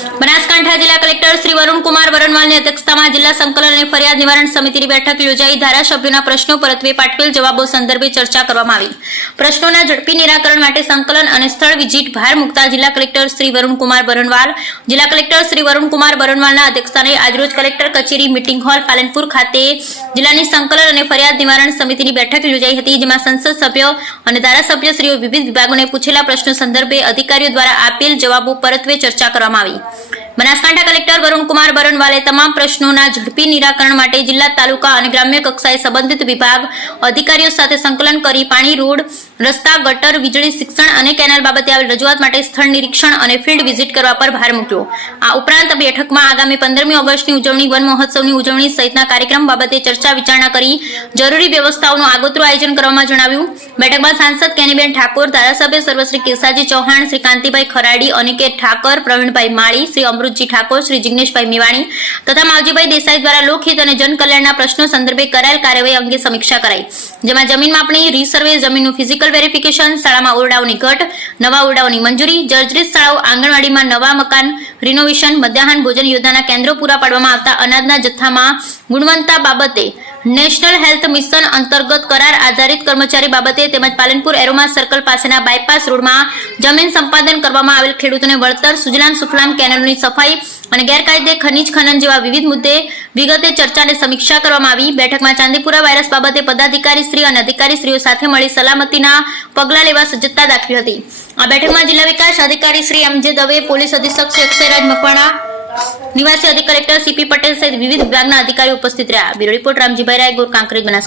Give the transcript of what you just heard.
બનાસકાંઠા જિલ્લા કલેક્ટર શ્રી વરુણકુમાર વરણવાલની અધ્યક્ષતામાં જિલ્લા સંકલન અને ફરિયાદ નિવારણ સમિતિની બેઠક યોજાઈ. ધારાસભ્યોના પ્રશ્નો પરત્વે પાટવેલ જવાબો સંદર્ભે ચર્ચા કરવામાં આવી. પ્રશ્નોના ઝડપી નિરાકરણ માટે સંકલન અને સ્થળ વિઝિટ ભાર મૂકતા જિલ્લા કલેક્ટર શ્રી વરુણકુમાર વરણવાલ, જિલ્લા કલેક્ટર શ્રી વરુણકુમાર બરણવાલના અધ્યક્ષસ્થાને આજરોજ કલેક્ટર કચેરી મિટિંગ હોલ પાલનપુર ખાતે જિલ્લાની સંકલન અને ફરિયાદ નિવારણ સમિતિની બેઠક યોજાઈ હતી, જેમાં સંસદ સભ્યો અને ધારાસભ્યશ્રીઓ વિવિધ વિભાગોને પૂછેલા પ્રશ્નો સંદર્ભે અધિકારીઓ દ્વારા આપેલ જવાબો પરત્વે ચર્ચા કરવામાં આવી. બનાસકાંઠા કલેક્ટર વરુણકુમાર બરણવાલે તમામ પ્રશ્નોના ઝડપી નિરાકરણ માટે જિલ્લા, તાલુકા અને ગ્રામ્ય કક્ષાએ સંબંધિત વિભાગ અધિકારીઓ સાથે સંકલન કરી પાણી, રોડ, રસ્તા, ગટર, વીજળી, શિક્ષણ અને કેનાલ બાબતે આવેલ રજૂઆત માટે સ્થળ નિરીક્ષણ અને ફિલ્ડ વિઝિટ કરવા પર ભાર મૂક્યો. આ ઉપરાંત બેઠકમાં આગામી પંદરમી ઓગસ્ટની ઉજવણી, વન મહોત્સવની ઉજવણી સહિતના કાર્યક્રમ બાબતે ચર્ચા વિચારણા કરી જરૂરી વ્યવસ્થાઓનું આગોતરું આયોજન કરવામાં જણાવ્યું. બેઠકમાં સાંસદ કેનીબેન ઠાકોર, ધારાસભ્ય સર્વશ્રી કેસાજી ચૌહાણ, શ્રી કાંતિભાઈ ખરાડી, અનિકેત ઠાકર, પ્રવીણભાઈ માળી, શ્રી અમૃતજી ઠાકોર, શ્રી જિગ્નેશભાઈ મેવાણી તથા માવજીભાઈ દેસાઈ દ્વારા લોકહિત અને જનકલ્યાણના પ્રશ્નો સંદર્ભે કરાયેલ કાર્યવાહી અંગે સમીક્ષા કરાઈ. જેમાં જમીન માપણી રીસર્વે જમીનનું ફિઝિકલ વેરિફિકેશન, શાળામાં ઓરડાઓની ઘટ, નવા ઓરડાઓની મંજૂરી, જર્જરિત શાળાઓ આંગણવાડીમાં નવા મકાન રિનોવેશન મધ્યાહન ભોજન યોજનાના કેન્દ્રો પૂરા પાડવામાં આવતા અનાજના જથ્થામાં ગુણવત્તા બાબતે નેશનલ હેલ્થ મિશન અંતર્ગત કરાર આધારિત કર્મચારી બાબતે તેમજ પાલનપુર એરોમા સર્કલ પાસેના બાયપાસ રોડમાં જમીન સંપાદન કરવામાં આવેલ ખેડૂતોને વળતર, સુજલામ સુફલામ કેનાલોની સફાઈ અને ગેરકાયદે ખનીજ ખનન જેવા વિવિધ મુદ્દે વિગતે ચર્ચાને સમીક્ષા કરવામાં આવી. બેઠકમાં ચાંદીપુરા વાયરસ બાબતે પદાધિકારી શ્રી અને અધિકારીશ્રીઓ સાથે મળી સલામતીના પગલાં લેવા સજ્જતા દાખવી હતી. આ બેઠકમાં જિલ્લા વિકાસ અધિકારી શ્રી એમ જે દવે, પોલીસ અધિક્ષક શ્રી અક્ષયરાજ મકવાણા નિવાસી અધિક કલેક્ટર સીપી પટેલ સહિત વિવિધ વિભાગના અધિકારીઓ ઉપસ્થિત રહ્યા. Bureau report Ramjibhai Rai Gor Kankrej Banaskantha